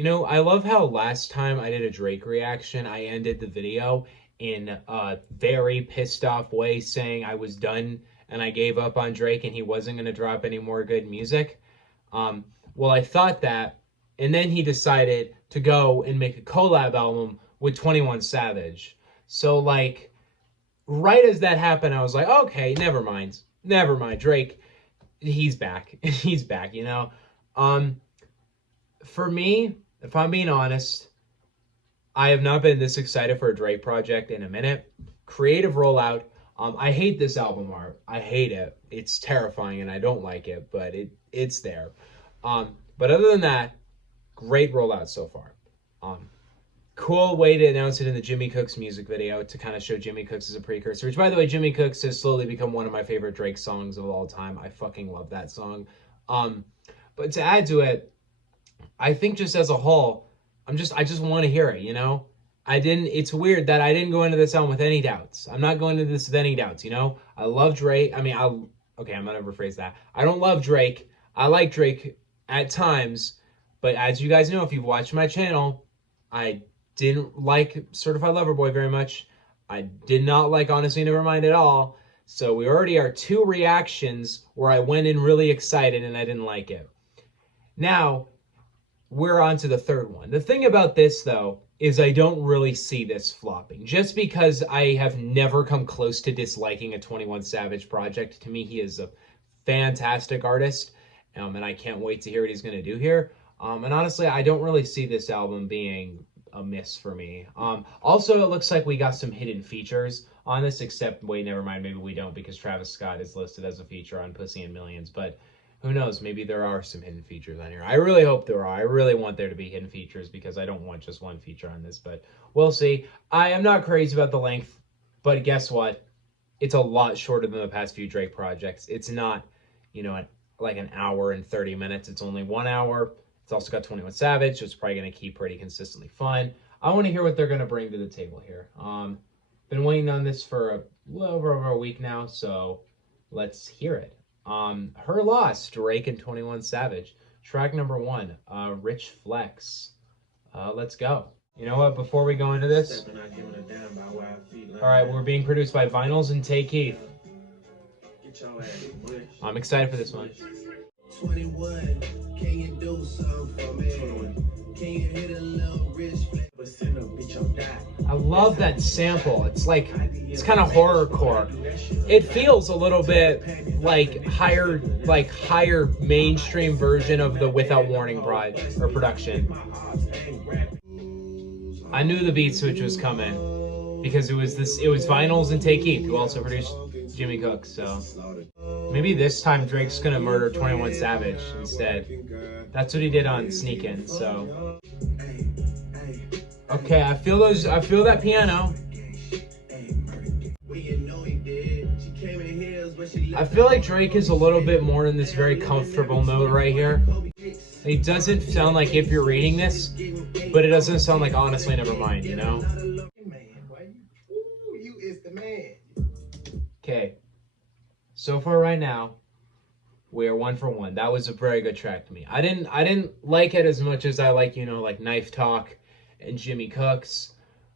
You know, I love how last time I did a Drake reaction, I ended the video in a very pissed off way saying I was done and I gave up on Drake and he wasn't going to drop any more good music. Um, well, I thought that, and then he decided to go and make a collab album with 21 Savage. So, like, right as that happened, I was like, okay, never mind. Never mind. Drake, he's back. He's back, you know? Um, for me, if I'm being honest, I have not been this excited for a Drake project in a minute. Creative rollout. I hate this album art. I hate it. It's terrifying and I don't like it, but it's there. But other than that, great rollout so far. Um, cool way to announce it in the Jimmy Cooks music video to kind of show Jimmy Cooks as a precursor. Which, by the way, Jimmy Cooks has slowly become one of my favorite Drake songs of all time. I fucking love that song. Um, but to add to it, I think just as a whole, I just want to hear it, you know? It's weird that I didn't go into this album with any doubts. I'm not going into this with any doubts, you know? I love Drake. Okay, I'm going to rephrase that. I don't love Drake. I like Drake at times, but as you guys know, if you've watched my channel, I didn't like Certified Lover Boy very much. I did not like Honestly Nevermind at all. So we already are two reactions where I went in really excited and I didn't like it. Now, we're on to the third one. The thing about this, though, is I don't really see this flopping. Just because I have never come close to disliking a 21 Savage project. To me, he is a fantastic artist, and I can't wait to hear what he's going to do here. And honestly, I don't really see this album being a miss for me. Also, it looks like we got some hidden features on this, except, wait, never mind, maybe we don't, because Travis Scott is listed as a feature on Pussy and Millions, but who knows? Maybe there are some hidden features on here. I really hope there are. I really want there to be hidden features because I don't want just one feature on this, but we'll see. I am not crazy about the length, but guess what? It's a lot shorter than the past few Drake projects. It's not, you know, like an hour and 30 minutes. It's only 1 hour. It's also got 21 Savage, so it's probably going to keep pretty consistently fun. I want to hear what they're going to bring to the table here. Been waiting on this for a little over a week now, so let's hear it. Her Loss, Drake and 21 Savage. Track number 1, Rich Flex. Let's go. You know what, before we go into this, alright, we're being produced by Vinyls and Tay Keith. I'm excited for this one. 21, can you do something for me? Can you hit a little rich flex? I love that sample. It's like, it's kind of horrorcore. It feels a little bit like higher mainstream version of the Without Warning production. I knew the beat switch was coming because it was Vinyls and Tay Keith who also produced Jimmy Cook. So maybe this time Drake's gonna murder 21 Savage instead. That's what he did on Sneak In. So okay, I feel that piano. I feel like Drake is a little bit more in this very comfortable mode right here. It doesn't sound like If You're Reading This, but it doesn't sound like Honestly Nevermind, you know? Okay. So far right now, we are 1 for 1. That was a very good track to me. I didn't like it as much as I like, you know, like Knife Talk and Jimmy Cooks,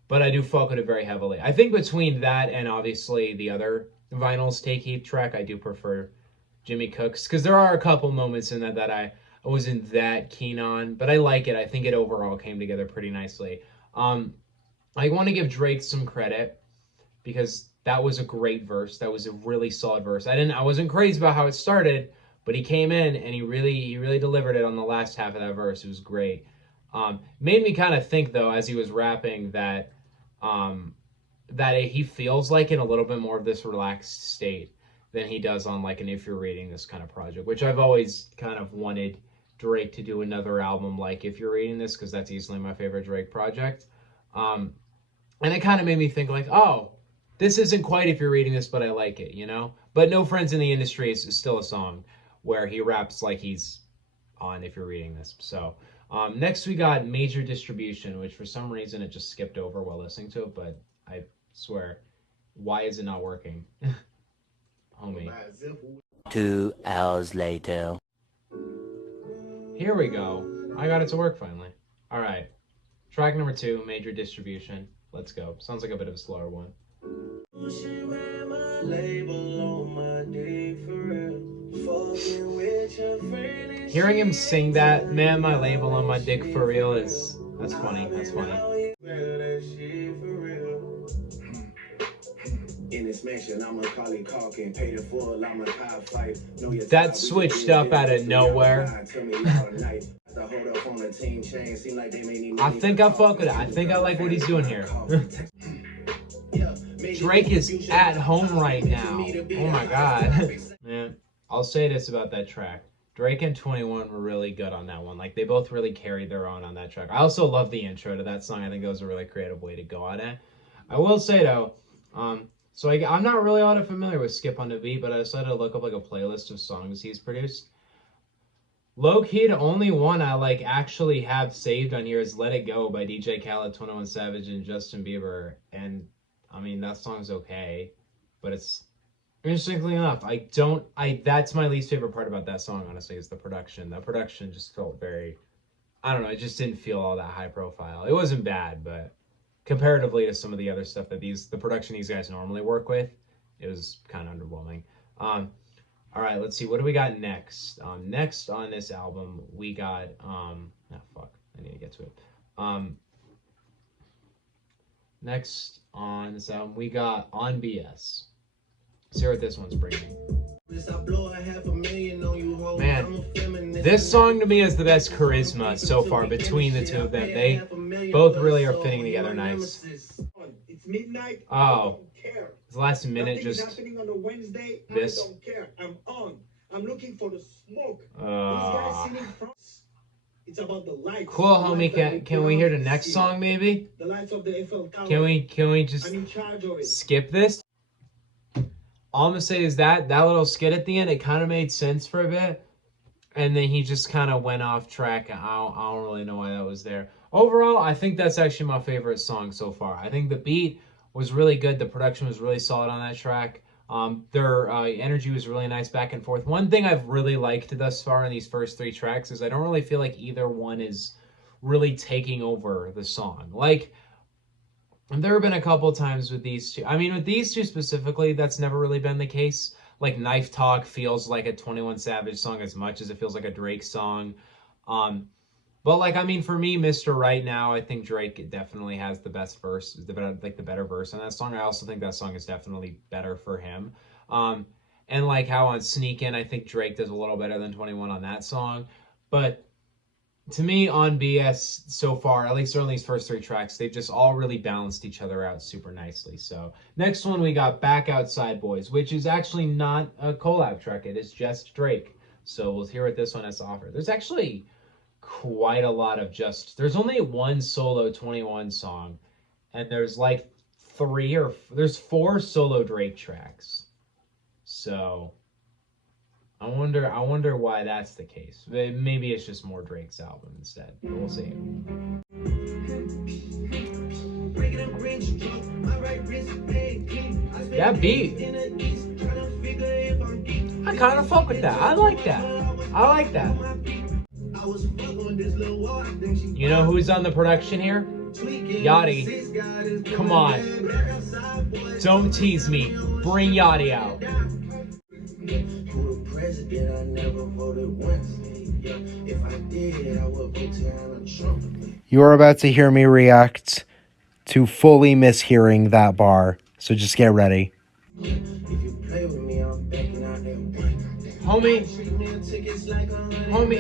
but I do fuck with it very heavily. I think between that and obviously the other Vinyls Tay Keith track, I do prefer Jimmy Cooks, because there are a couple moments in that I wasn't that keen on, but I like it. I think it overall came together pretty nicely. I want to give Drake some credit because that was a great verse. That was a really solid verse. I wasn't crazy about how it started, but he came in and he really delivered it on the last half of that verse. It was great. Made me kind of think though, as he was rapping, that he feels like in a little bit more of this relaxed state than he does on like an If You're Reading This kind of project, which I've always kind of wanted Drake to do another album like If You're Reading This, because that's easily my favorite Drake project. And it kind of made me think like, oh, this isn't quite If You're Reading This, but I like it, you know? But No Friends in the Industry is still a song where he raps like he's on If You're Reading This. So next we got Major Distribution, which for some reason it just skipped over while listening to it, but I swear, why is it not working? Homie. 2 hours later. Here we go. I got it to work finally. All right. Track number 2, Major Distribution. Let's go. Sounds like a bit of a slower one. Hearing him sing that, man, my label on my dick for real is, that's funny. That's funny. That switched up out of nowhere. I think I fuck with it. I think I like what he's doing here. Drake is at home right now. Oh my god. Man, I'll say this about that track. Drake and 21 were really good on that one. Like, they both really carried their own on that track. I also love the intro to that song. I think that was a really creative way to go on it. I will say, though, I'm not really all that familiar with Skip on the Beat, but I decided to look up, like, a playlist of songs he's produced. Low-key, the only one I, like, actually have saved on here is Let It Go by DJ Khaled, 21 Savage, and Justin Bieber. And, I mean, that song's okay, but it's... Interestingly enough, that's my least favorite part about that song, honestly, is the production. The production just felt very, I don't know, it just didn't feel all that high profile. It wasn't bad, but comparatively to some of the other stuff that the production these guys normally work with, it was kind of underwhelming. All right, let's see, what do we got next? Next on this album, we got, I need to get to it. Next on this album, we got On BS. Let's hear what this one's bringing. Man, this song to me has the best charisma so far between the two of them. They both really are fitting together nice. Oh, the last minute just this. I'm looking for the smoke. It's about the lights. Cool, homie. Can we hear the next song maybe? The lights of the Eiffel Tower. Can we just skip this? All I'm gonna say is that little skit at the end, it kind of made sense for a bit, and then he just kind of went off track. I don't really know why that was there. Overall, I think that's actually my favorite song so far. I think the beat was really good. The production was really solid on that track. Their energy was really nice back and forth. One thing I've really liked thus far in these first 3 tracks is I don't really feel like either one is really taking over the song. Like, and there have been a couple times with these two. I mean, with these two specifically, that's never really been the case. Like, Knife Talk feels like a 21 Savage song as much as it feels like a Drake song. But, like, I mean, for me, Mr. Right Now, I think Drake definitely has the best verse, the better verse on that song. I also think that song is definitely better for him. And, like, how on Sneakin', I think Drake does a little better than 21 on that song. But to me, on BS so far, at least on these first 3 tracks, they've just all really balanced each other out super nicely. So next one, we got Back Outside Boys, which is actually not a collab track. It is just Drake. So we'll hear what this one has to offer. There's actually quite a lot of there's only one solo 21 song, and there's like 4 solo Drake tracks. So I wonder why that's the case. Maybe it's just more Drake's album instead. But we'll see. That beat, I kind of fuck with that. I like that. You know who's on the production here? Yachty. Come on. Don't tease me. Bring Yachty out. You are about to hear me react to fully mishearing that bar, so just get ready.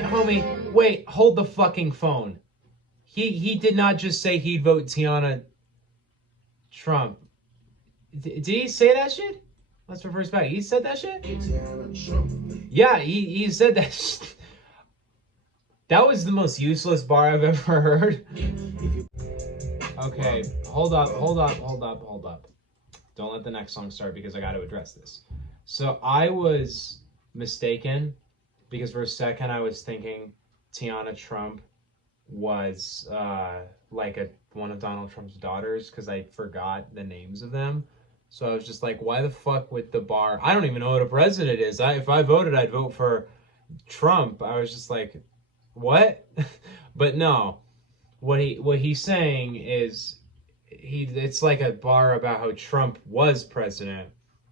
Homie, wait, hold the fucking phone. He did not just say he'd vote Tiana Trump. Did he say that shit? Let's reverse back. He said that shit? Yeah, he said that shit. That was the most useless bar I've ever heard. Okay, hold up. Don't let the next song start because I got to address this. So I was mistaken because for a second I was thinking Tiana Trump was like one of Donald Trump's daughters because I forgot the names of them. So I was just like, why the fuck would the bar... I don't even know what a president is. If I voted, I'd vote for Trump. I was just like, what? But no. what he's saying is it's like a bar about how Trump was president.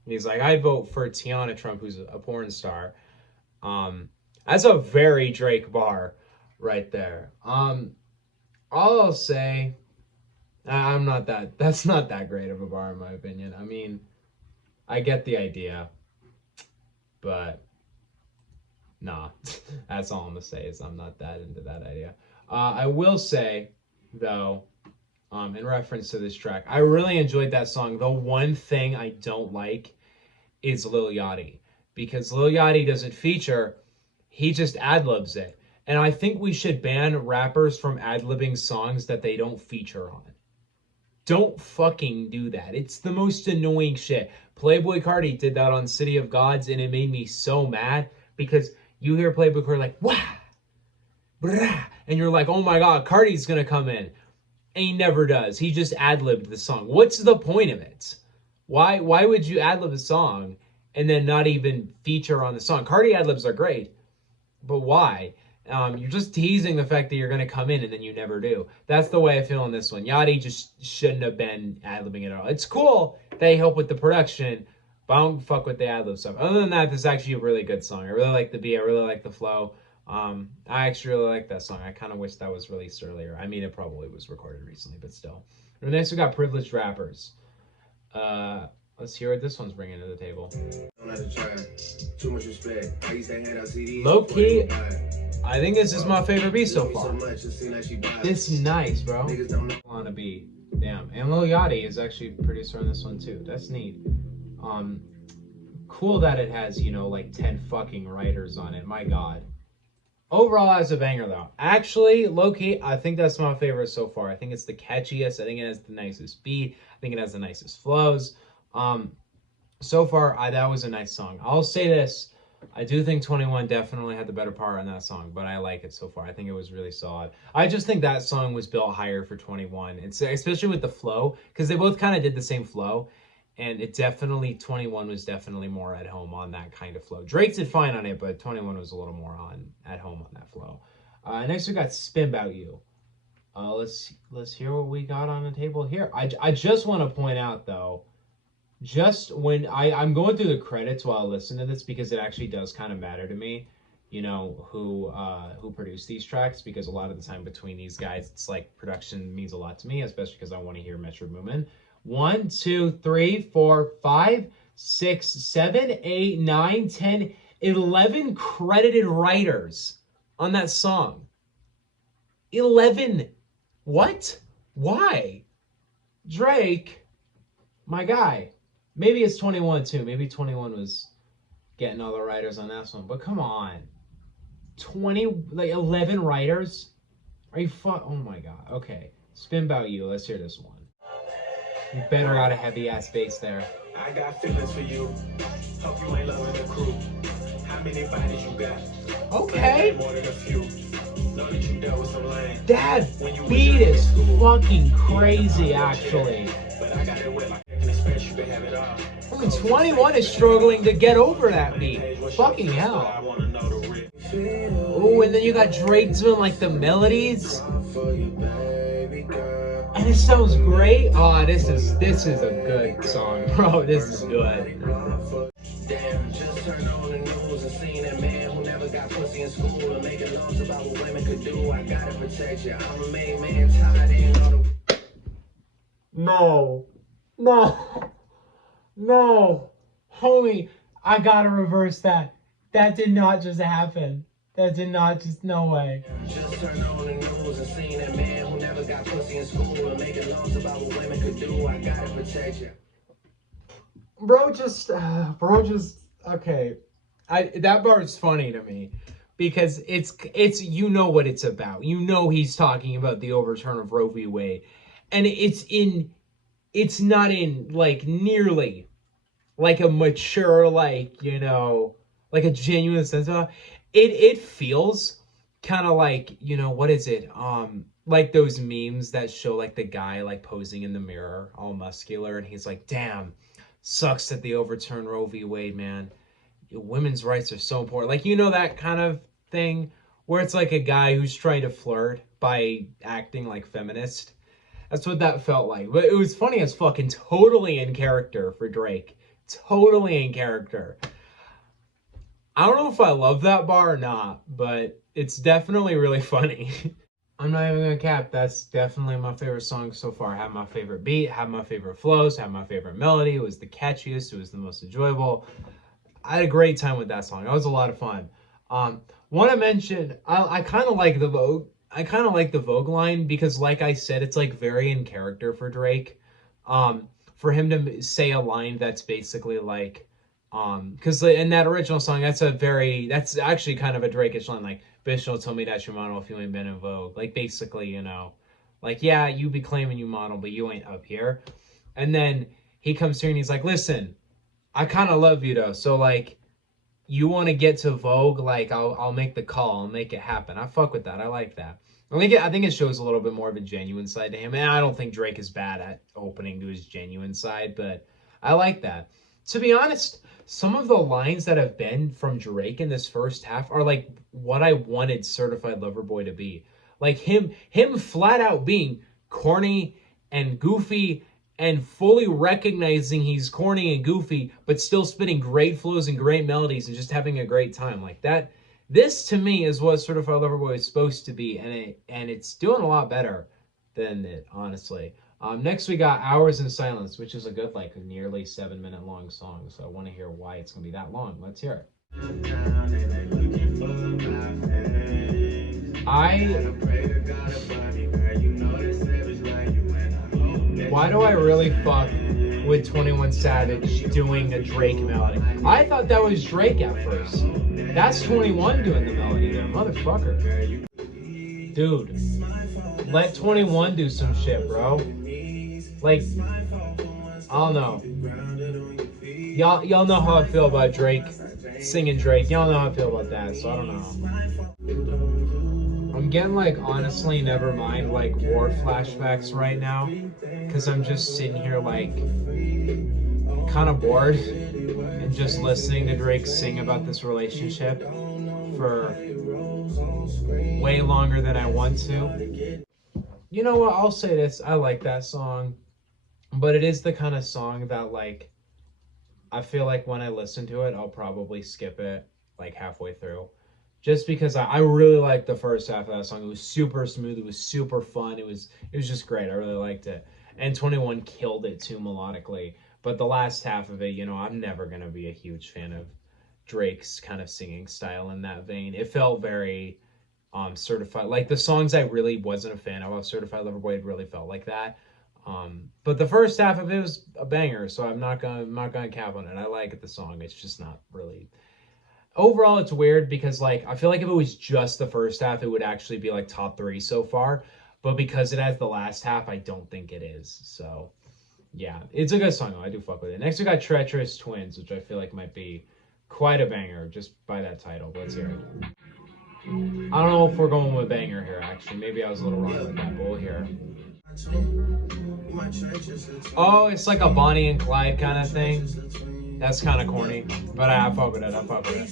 He's like, I'd vote for Tiana Trump, who's a porn star. Um, that's a very Drake bar right there. All I'll say, I'm not that. That's not that great of a bar in my opinion. I mean, I get the idea, but nah. That's all I'm gonna say is I'm not that into that idea. I will say, though, in reference to this track, I really enjoyed that song. The one thing I don't like is Lil Yachty, because Lil Yachty doesn't feature, he just ad-libs it. And I think we should ban rappers from ad-libbing songs that they don't feature on. Don't fucking do that. It's the most annoying shit. Playboy Carti did that on City of Gods, and it made me so mad because you hear Playboy Carti like, wah, brah, and you're like, oh my god, Carti's gonna come in. And he never does. He just ad-libbed the song. What's the point of it? Why would you ad-lib a song and then not even feature on the song? Carti ad-libs are great, but why? You're just teasing the fact that you're going to come in and then you never do. That's the way I feel on this one. Yachty just shouldn't have been ad-libbing it at all. It's cool they help with the production, but I don't fuck with the ad-lib stuff. Other than that, this is actually a really good song. I really like the beat. I really like the flow. I actually really like that song. I kind of wish that was released earlier. I mean, it probably was recorded recently, but still. And next we got Privileged Rappers. Let's hear what this one's bringing to the table. Too much respect. Low key, I think this is my favorite beat so far. This is nice, bro. On a beat. Damn. And Lil Yachty is actually producer on this one too. That's neat. Cool that it has, you know, like 10 fucking writers on it. My god. Overall, as a banger though. Actually, low-key, I think that's my favorite so far. I think it's the catchiest. I think it has the nicest beat. I think it has the nicest flows. So far, that was a nice song. I'll say this. I do think 21 definitely had the better part on that song, but I like it so far. I think it was really solid. I just think that song was built higher for 21. It's especially with the flow, because they both kind of did the same flow. And it definitely, 21 was definitely more at home on that kind of flow. Drake did fine on it, but 21 was a little more at home on that flow. Next we got Spin Bout You. Let's hear what we got on the table here. I just want to point out though, just when I'm going through the credits while I listen to this, because it actually does kind of matter to me, you know, who produced these tracks, because a lot of the time between these guys, it's like production means a lot to me, especially because I want to hear Metro Boomin. 1, 2, 3, 4, 5, 6, 7, 8, 9, 10, 11 credited writers on that song. 11. What? Why? Drake, my guy. Maybe it's 21 too. Maybe 21 was getting all the writers on that one. But come on. 11 writers? Are you oh my god. Okay. Spin Bout You. Let's hear this one. You better got a heavy ass bass there. I got feelings for you. Hope you ain't loving the crew. How many bodies you got? Okay. More than a few. Know that you dealt with some lane. That beat is fucking crazy, actually. But I got it with my expect you to have it all. I mean, 21 is struggling to get over that beat. Fucking hell. Oh, and then you got Drake doing like the melodies. And it sounds great. Oh, this is a good song, bro. This is good. Damn, just turned on the news and seen that man who never got pussy in school and making laws about what women could do. I gotta protect you. I'm a made man, tired in all the... No. Homie, I gotta reverse that. That did not just happen. That did not just, no way. Just turned on the news and seen that man who never got pussy in school and making laws about what women could do. I gotta protect you. Bro, just, okay. That bar is funny to me because it's, you know what it's about. You know he's talking about the overturn of Roe v. Wade. And it's not in, like, nearly, like, a mature, like, you know, like a genuine sense of it feels kind of like, you know, what is it? Like those memes that show like the guy like posing in the mirror, all muscular, and he's like, damn, sucks that they overturned Roe v. Wade, man. Women's rights are so important. Like, you know, that kind of thing where it's like a guy who's trying to flirt, by acting like feminist. That's what that felt like. But it was funny as fucking totally in character for Drake. Totally in character. I don't know if I love that bar or not, but it's definitely really funny. I'm not even gonna cap. That's definitely my favorite song so far. Have my favorite beat, have my favorite flows, have my favorite melody. It was the catchiest. It was the most enjoyable. I had a great time with that song. It was a lot of fun. Want to mention, I kind of like the Vogue. I kind of like the Vogue line because, like I said, it's like very in character for Drake. For him to say a line that's basically like, because in that original song, that's actually kind of a Drake-ish line, like, bitch, don't tell me that you model if you ain't been in Vogue. Like, basically, like, yeah, you be claiming you model, but you ain't up here. And then he comes here and he's like, listen, I kind of love you though. So like, you want to get to Vogue, like I'll make the call, I'll make it happen. I fuck with that. I like that. I think it shows a little bit more of a genuine side to him. And I don't think Drake is bad at opening to his genuine side, but I like that. To be honest, some of the lines that have been from Drake in this first half are like what I wanted Certified Lover Boy to be. Like him flat out being corny and goofy and fully recognizing he's corny and goofy, but still spitting great flows and great melodies and just having a great time like that. This to me is what Certified Lover Boy is supposed to be, and it's doing a lot better than it, honestly. Next we got Hours in Silence, which is a good like nearly 7 minute long song. So I want to hear why it's gonna be that long. Let's hear it. Why do I really fuck with 21 Savage doing a Drake melody? I thought that was Drake at first. That's 21 doing the melody there, motherfucker. Dude, let 21 do some shit, bro. Like, I don't know. Y'all know how I feel about Drake singing Drake. Y'all know how I feel about that, so I don't know. I'm getting like honestly never mind like war flashbacks right now because I'm just sitting here like kind of bored and just listening to Drake sing about this relationship for way longer than I want to. You know what? I'll say this. I like that song, but it is the kind of song that like I feel like when I listen to it, I'll probably skip it like halfway through. Just because I really liked the first half of that song. It was super smooth. It was super fun. It was just great. I really liked it. And 21 killed it too melodically. But the last half of it, I'm never going to be a huge fan of Drake's kind of singing style in that vein. It felt very certified. Like the songs I really wasn't a fan of Certified Lover Boy, it really felt like that. But the first half of it was a banger, so I'm not gonna cap on it. I like the song. It's just not really. Overall, it's weird because like I feel like if it was just the first half, it would actually be like top 3 so far. But because it has the last half, I don't think it is. So yeah, it's a good song though. I do fuck with it. Next we got Treacherous Twins, which I feel like might be quite a banger just by that title. But let's hear it. I don't know if we're going with banger here. Actually, maybe I was a little wrong with that, but we'll hear. Oh, it's like a Bonnie and Clyde kind of thing. That's kind of corny, but I fuck with it. I fuck with it.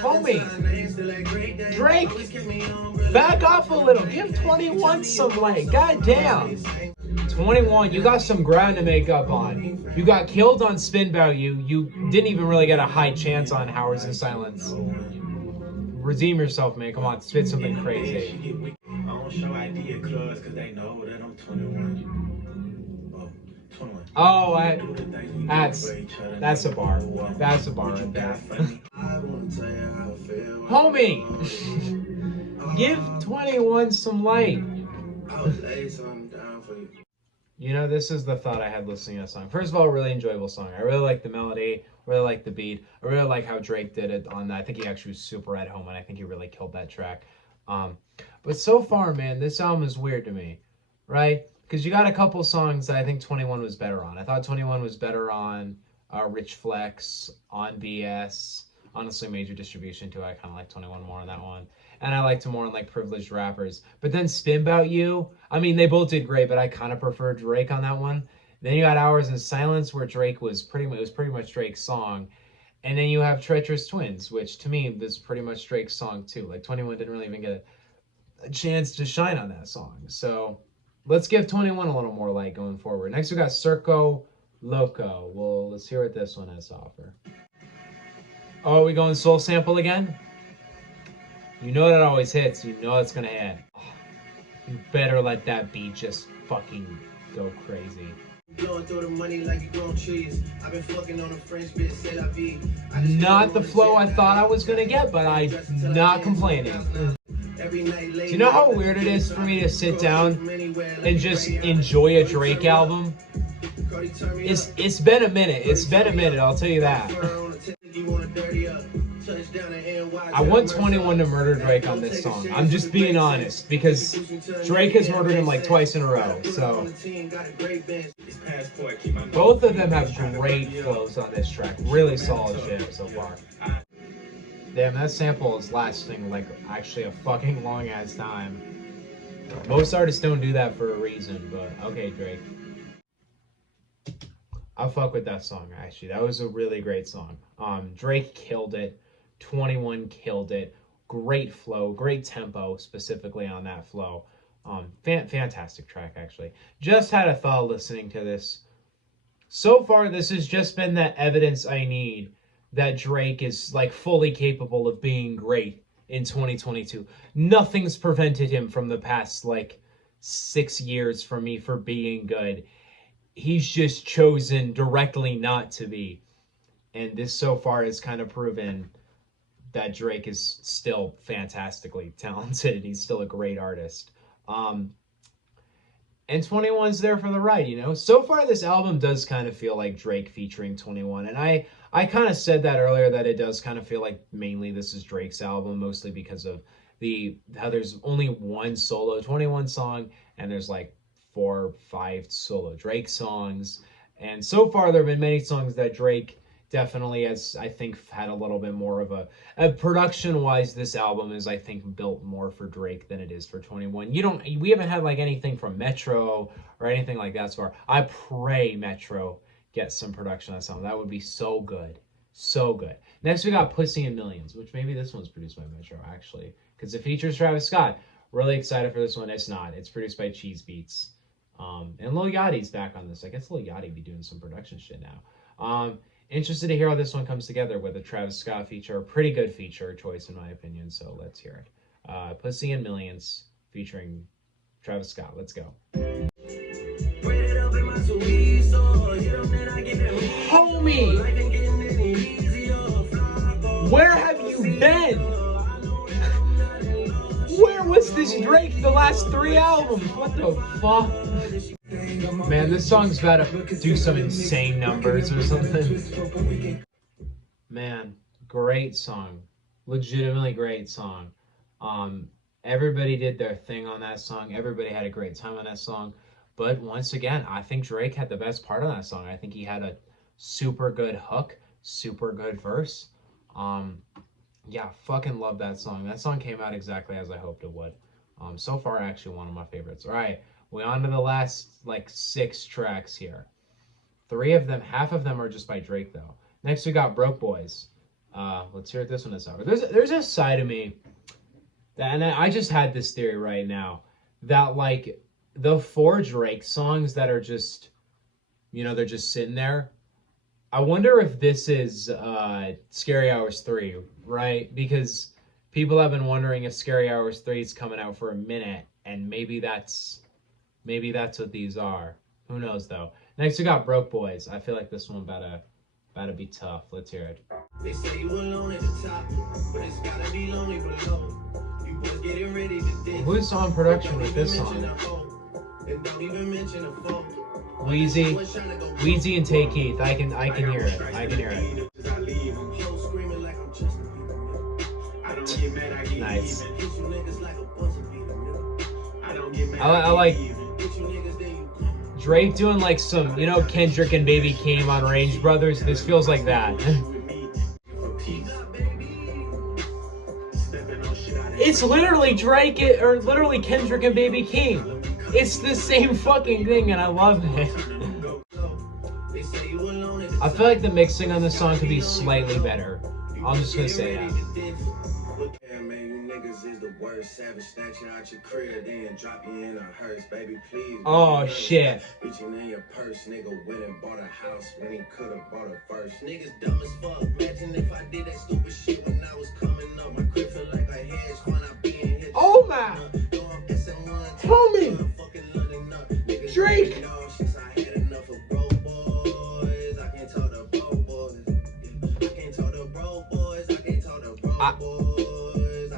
Homie, Drake, back off a little. Give 21 some light. God damn. 21, you got some ground to make up on. You got killed on Spin Bout You. You didn't even really get a high chance on Hours in Silence. Redeem yourself, man. Come on, spit something crazy. I don't show ID at clubs because they know that I'm 21. Oh, 21. Oh, that's a bar. That's a bar right there. Homie, give 21 some light. This is the thought I had listening to that song. First of all, really enjoyable song. I really like the melody, really like the beat. I really like how Drake did it on that. I think he actually was super at home, and I think he really killed that track. But so far, man, this album is weird to me, right? Because you got a couple songs that I think 21 was better on. I thought 21 was better on Rich Flex, on BS. Honestly, Major Distribution, too. I kind of like 21 more on that one. And I liked him more on, like, Privileged Rappers. But then Spin Bout You, I mean, they both did great, but I kind of prefer Drake on that one. Then you got Hours in Silence, where Drake was pretty much Drake's song. And then you have Treacherous Twins, which to me is pretty much Drake's song too. Like 21 didn't really even get a chance to shine on that song. So let's give 21 a little more light going forward. Next we got Circo, Loco. Well, let's hear what this one has to offer. Oh, are we going Soul Sample again? You know that always hits. You know it's gonna hit. Oh, you better let that beat just fucking go crazy. Blowing through the money like you grown trees. I've been fucking on a French bitch, c'est la vie. Not the flow I thought I was gonna get, but I'm not complaining. Do you know how weird it is for me to sit down and just enjoy a Drake album? It's been a minute. It's been a minute, I'll tell you that. I want 21 to murder Drake on this song. I'm just being honest, because Drake has murdered him like twice in a row. So both of them have great flows on this track. Really solid shit so far. Damn, that sample is lasting like actually a fucking long ass time. Most artists don't do that for a reason, but okay, Drake. I'll fuck with that song, actually. That was a really great song. Drake killed it. 21 killed it. Great flow, great tempo, specifically on that flow. Fantastic track, actually. Just had a thought listening to this. So far, this has just been that evidence I need that Drake is like fully capable of being great in 2022. Nothing's prevented him from the past like 6 years for being good. He's just chosen directly not to be. And this so far has kind of proven that Drake is still fantastically talented. He's still a great artist. And 21's there for the ride, you know? So far, this album does kind of feel like Drake featuring 21. And I kind of said that earlier, that it does kind of feel like mainly this is Drake's album, mostly because of how there's only one solo 21 song, and there's like 4 or 5 solo Drake songs. And so far, there have been many songs that Drake definitely has, I think, had a little bit more of a production-wise, this album is, I think, built more for Drake than it is for 21. We haven't had like anything from Metro or anything like that so far. I pray Metro gets some production on this album. That would be so good. So good. Next, we got Pussy in Millions, which maybe this one's produced by Metro, actually, because it features Travis Scott. Really excited for this one. It's not. It's produced by Cheese Beats. And Lil Yachty's back on this. I guess Lil Yachty be doing some production shit now. Interested to hear how this one comes together with a Travis Scott feature. A pretty good feature choice, in my opinion, so let's hear it. Pussy in Millions, featuring Travis Scott. Let's go. Homie! Where have you been? Where was this Drake the last 3 albums? What the fuck? Man, this song's about to do some insane numbers or something. Man, great song. Legitimately great song. Everybody did their thing on that song. Everybody had a great time on that song. But once again, I think Drake had the best part on that song. I think he had a super good hook, super good verse. Yeah, fucking love that song. That song came out exactly as I hoped it would. So far, actually one of my favorites. All right, we're on to the last, like, 6 tracks here. 3 of them, half of them are just by Drake, though. Next, we got Broke Boys. Let's hear what this one is over. There's a side of me that, and I just had this theory right now, that, like, the 4 Drake songs that are just, you know, they're just sitting there. I wonder if this is Scary Hours 3, right? Because people have been wondering if Scary Hours 3 is coming out for a minute, and maybe that's what these are. Who knows, though. Next, we got Broke Boys. I feel like this one about to be tough. Let's hear it. They say you alone at the top, but it's gotta be lonely below. You was getting ready to dig. Who's on production with this song? And don't even mention a phone. Weezy and Tay Keith. I can hear it. I can hear it. Nice. I like Drake doing like some, you know, Kendrick and Baby Keem on Range Brothers. This feels like that. It's literally Drake or literally Kendrick and Baby Keem. It's the same fucking thing, and I love it. I feel like the mixing on this song could be slightly better. I'm just gonna say that. Yeah, man, you niggas is the worst. Savage, snatch you out your crib, then drop you in a hearse. Baby, please. Oh shit. Reaching in your purse, nigga went and bought a house when he could've bought a first. Niggas dumb as fuck. Imagine if I did that stupid shit when I was coming up. My crib feel like a hedge fund. I being hit. Oh my. Homie. Drake.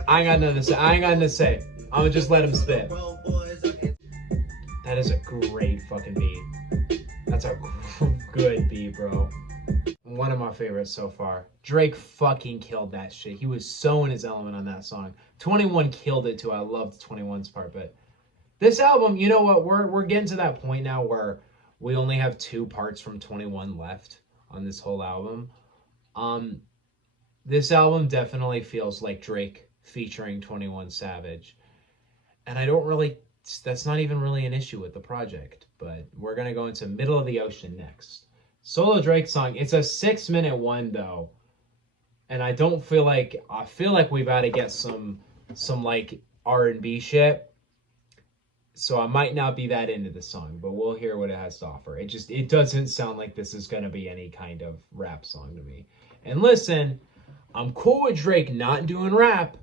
I ain't got nothing to say. I ain't got nothing to say. I'm gonna just let him spit. That is a great fucking beat. That's a good beat, bro. One of my favorites so far. Drake fucking killed that shit. He was so in his element on that song. 21 killed it too. I loved 21's part, but this album, you know what? We're getting to that point now where we only have 2 parts from 21 left on this whole album. This album definitely feels like Drake featuring 21 Savage. And I don't really, that's not even really an issue with the project, but we're going to go into Middle of the Ocean next. Solo Drake song. It's a 6-minute one though. And I feel like we about to get some like R&B shit. So I might not be that into the song, but we'll hear what it has to offer. It doesn't sound like this is going to be any kind of rap song to me. And listen, I'm cool with Drake not doing rap.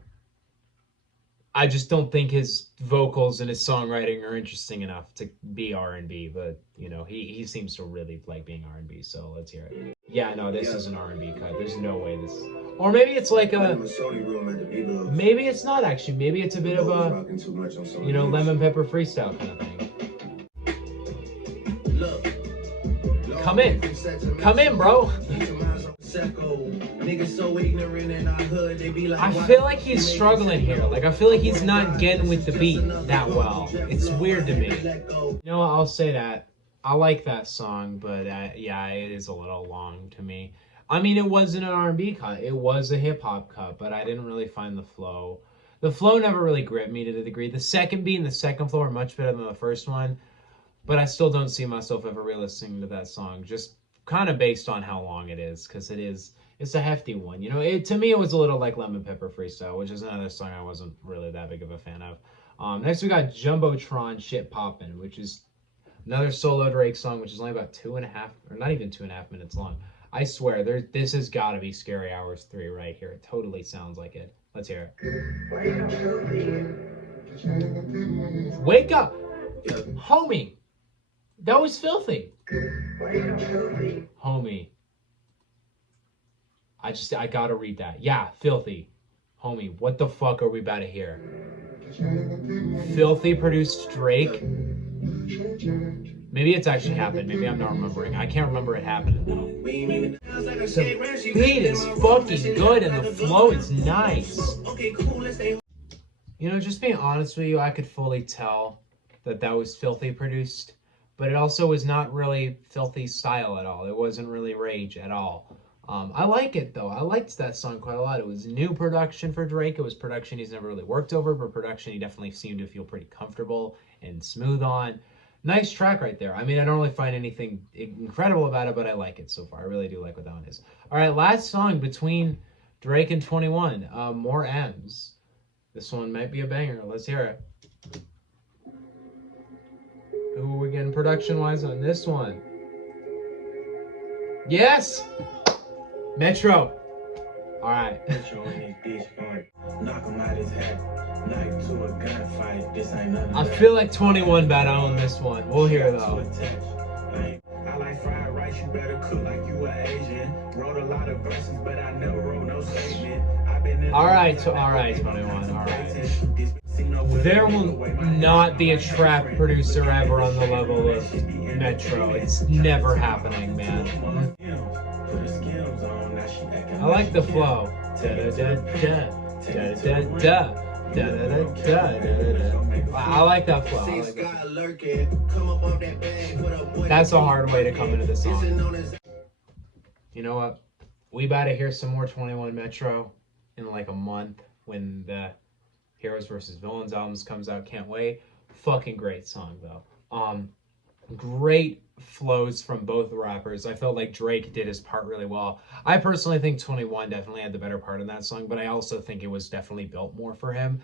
I just don't think his vocals and his songwriting are interesting enough to be R&B, but you know, he seems to really like being R&B, so let's hear it. Yeah, no, this is an R&B cut. There's no way this, or maybe it's like maybe it's not actually. Maybe it's a bit of a, you know, lemon pepper freestyle kind of thing. Come in, bro. I feel like he's struggling here. Like, I feel like he's not getting with the beat that well. It's weird to me. You know, I'll say that. I like that song, but yeah, it is a little long to me. I mean, it wasn't an R&B cut. It was a hip-hop cut, but I didn't really find the flow. The flow never really gripped me to the degree. The second beat and the second flow are much better than the first one, but I still don't see myself ever re-listening to that song, just kind of based on how long it is, because it's a hefty one. You know, to me, it was a little like Lemon Pepper Freestyle, which is another song I wasn't really that big of a fan of. Next, we got Jumbotron Shit Poppin', which is another solo Drake song, which is only about 2.5, or not even 2.5 minutes long. I swear, this has got to be Scary Hours 3 right here. It totally sounds like it. Let's hear it. Wake up! Homie! That was filthy. Homie. I gotta read that. Yeah, filthy. Homie, what the fuck are we about to hear? Filthy produced Drake? Maybe it's actually happened. Maybe I'm not remembering. I can't remember it happening though. The beat is fucking good and the flow is nice. You know, just being honest with you, I could fully tell that was Filthy produced, but it also was not really Filthy style at all. It wasn't really Rage at all. I like it though. I liked that song quite a lot. It was new production for Drake. It was production he's never really worked over, but production he definitely seemed to feel pretty comfortable and smooth on. Nice track right there. I mean, I don't really find anything incredible about it, but I like it so far. I really do like what that one is. All right, last song between Drake and 21, More M's. This one might be a banger. Let's hear it. Who are we getting production-wise on this one? Yes! Metro. All right. I feel like 21 better on this one. We'll hear though. I like fried rice, you better cook like you were Asian. Wrote a lot of verses, but I never wrote no statement. All right, 21. All right. There will not be a trap producer ever on the level of Metro. It's never happening, man. I like the flow. I like that flow. That's a hard way to come into the song. You know what? We about to hear some more 21 Metro in like a month when the Heroes vs. Villains albums comes out. Can't wait. Fucking great song though. Great flows from both rappers. I felt like Drake did his part really well. I personally think 21 definitely had the better part in that song, but I also think it was definitely built more for him.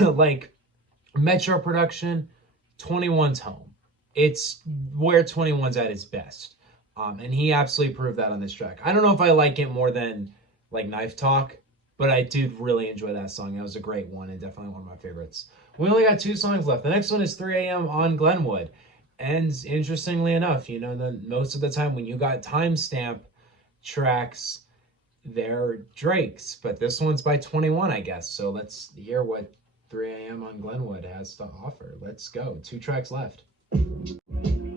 Like Metro production, 21's home. It's where 21's at his best. And he absolutely proved that on this track. I don't know if I like it more than like Knife Talk, but I did really enjoy that song. That was a great one and definitely one of my favorites. We only got 2 songs left. The next one is 3 a.m. on Glenwood. And interestingly enough, most of the time when you got timestamp tracks, they're Drake's, but this one's by 21, I guess. So let's hear what 3 a.m. on Glenwood has to offer. Let's go. 2 tracks left.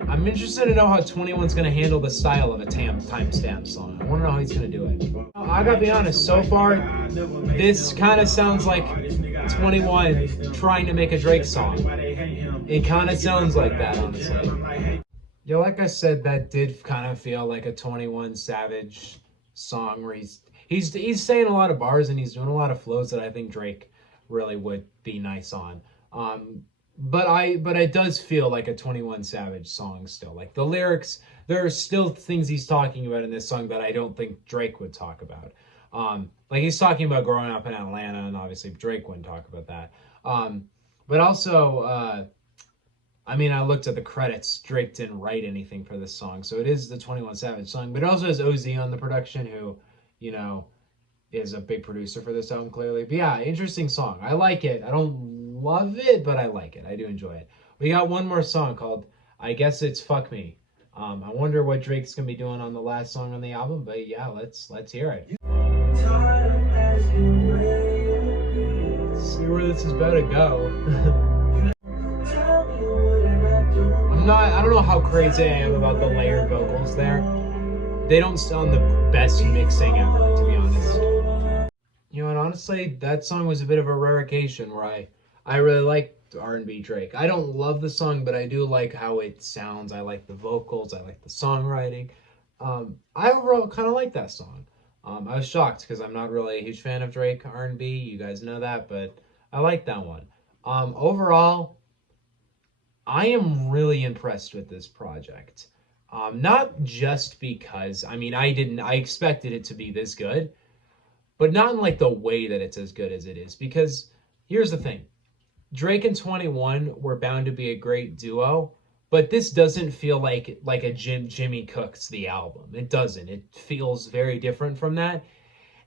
I'm interested to know how 21's going to handle the style of a timestamp song. I want to know how he's going to do it. I got to be honest, so far, this kind of sounds like 21 trying to make a Drake song. It kind of sounds like that, honestly. Yeah, like I said, that did kind of feel like a 21 Savage song where he's saying a lot of bars and he's doing a lot of flows that I think Drake really would be nice on. But it does feel like a 21 Savage song still. Like the lyrics, there are still things he's talking about in this song that I don't think Drake would talk about. Like he's talking about growing up in Atlanta, and obviously Drake wouldn't talk about that. But also, I mean, I looked at the credits. Drake didn't write anything for this song, so it is the 21 Savage song. But it also has OZ on the production, who, is a big producer for this album, clearly. But yeah, interesting song. I like it. I don't love it, but I like it. I do enjoy it. We got one more song called I Guess It's Fuck Me. I wonder what Drake's gonna be doing on the last song on the album, but yeah, let's hear it. Let's see where this is about to go. I don't know how crazy I am about the layered vocals there. They don't sound the best mixing ever, to be honest. And honestly, that song was a bit of a rare occasion where I really liked R&B Drake. I don't love the song, but I do like how it sounds. I like the vocals. I like the songwriting. I overall kind of like that song. I was shocked because I'm not really a huge fan of Drake R&B. You guys know that, but I like that one. Overall, I am really impressed with this project. Not just because, I expected it to be this good, but not in like the way that it's as good as it is. Because here's the thing. Drake and 21 were bound to be a great duo, but this doesn't feel like a Jimmy Cooks the album. It doesn't. It feels very different from that.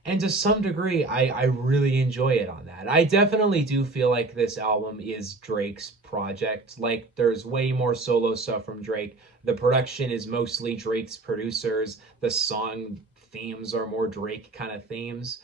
And to some degree, I really enjoy it on that. I definitely do feel like this album is Drake's project. Like, there's way more solo stuff from Drake. The production is mostly Drake's producers. The song themes are more Drake kind of themes.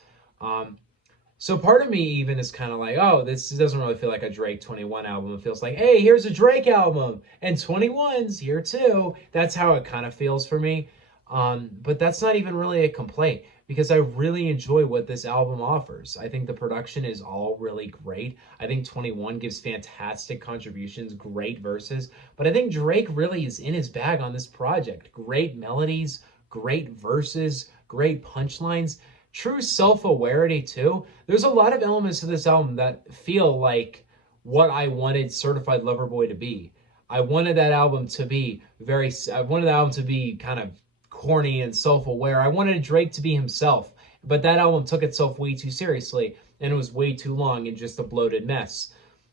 So part of me even is kind of like, oh, this doesn't really feel like a Drake 21 album. It feels like, hey, here's a Drake album, and 21's here too. That's how it kind of feels for me. But that's not even really a complaint, because I really enjoy what this album offers. I think the production is all really great. I think 21 gives fantastic contributions, great verses. But I think Drake really is in his bag on this project. Great melodies, great verses, great punchlines, true self-awareness too. There's a lot of elements to this album that feel like what I wanted Certified Lover Boy to be. I wanted that album to be kind of corny and self-aware. I wanted Drake to be himself, but that album took itself way too seriously, and it was way too long and just a bloated mess.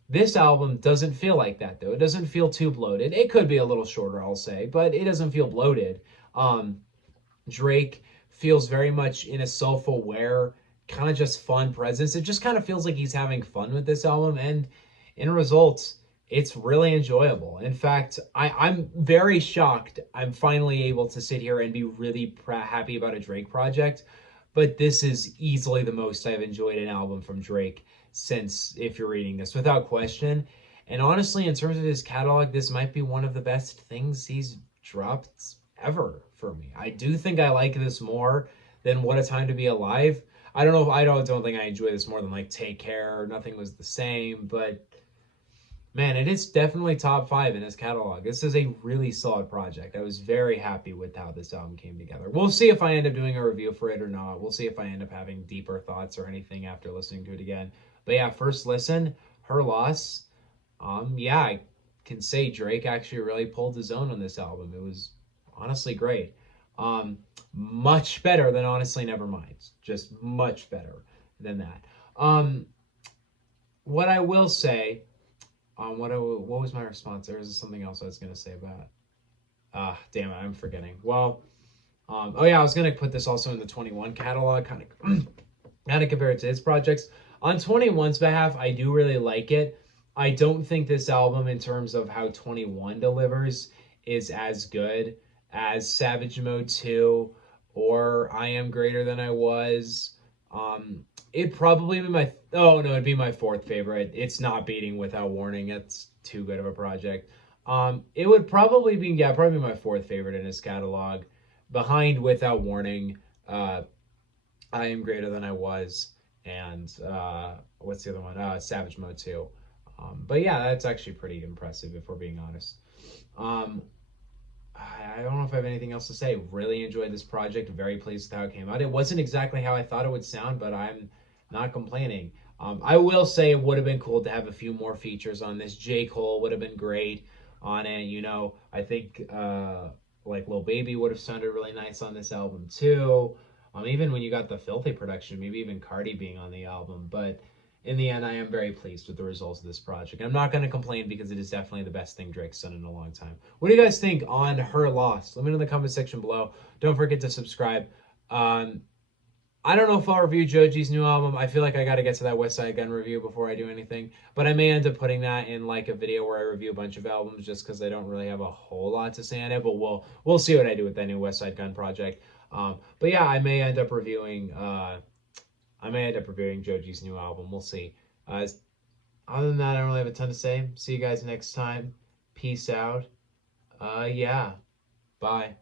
This album doesn't feel like that, though. It doesn't feel too bloated. It could be a little shorter, I'll say, but it doesn't feel bloated. Drake feels very much in a self-aware, kind of just fun presence. It just kind of feels like he's having fun with this album, and in results, it's really enjoyable. In fact, I'm very shocked I'm finally able to sit here and be really happy about a Drake project, but this is easily the most I've enjoyed an album from Drake since, if you're reading this, without question. And honestly, in terms of his catalog, this might be one of the best things he's dropped ever for me. I do think I like this more than What a Time to Be Alive. I don't think I enjoy this more than like Take Care or Nothing Was the Same, but man, it is definitely top 5 in his catalog. This is a really solid project. I was very happy with how this album came together. We'll see if I end up doing a review for it or not. We'll see if I end up having deeper thoughts or anything after listening to it again. But yeah, first listen, Her Loss. Yeah, I can say Drake actually really pulled his own on this album. It was honestly great. Um, Much better than Honestly Nevermind. Just much better than that. Um, what I will say, what was my response? There was something else I was gonna say about. Damn it, I'm forgetting. Well, oh yeah, I was gonna put this also in the 21 catalog, kind of kind of compared to his projects. On 21's behalf, I do really like it. I don't think this album, in terms of how 21 delivers, is as good as Savage Mode 2 or I Am Greater Than I Was. It'd probably be my, oh no, it'd be my fourth favorite. It's not beating Without Warning. It's too good of a project. It would probably be, yeah, probably my fourth favorite in his catalog, behind Without Warning, uh, I Am Greater Than I Was, and what's the other one? Savage Mode 2. But yeah, that's actually pretty impressive if we're being honest. Um, I don't know if I have anything else to say. Really enjoyed this project. Very pleased with how it came out. It wasn't exactly how I thought it would sound, but I'm not complaining. I will say it would have been cool to have a few more features on this. J. Cole would have been great on it. You know, I think like Lil Baby would have sounded really nice on this album too. Even when you got the Filthy production, maybe even Cardi being on the album. But in the end, I am very pleased with the results of this project. I'm not going to complain because it is definitely the best thing Drake's done in a long time. What do you guys think on Her Loss? Let me know in the comment section below. Don't forget to subscribe. Um, I don't know if I'll review Joji's new album. I feel like I got to get to that West Side Gun review before I do anything. But I may end up putting that in like a video where I review a bunch of albums just because I don't really have a whole lot to say on it. But we'll see what I do with that new West Side Gun project. But yeah, I may end up reviewing Joji's new album. We'll see. Other than that, I don't really have a ton to say. See you guys next time. Peace out. Yeah. Bye.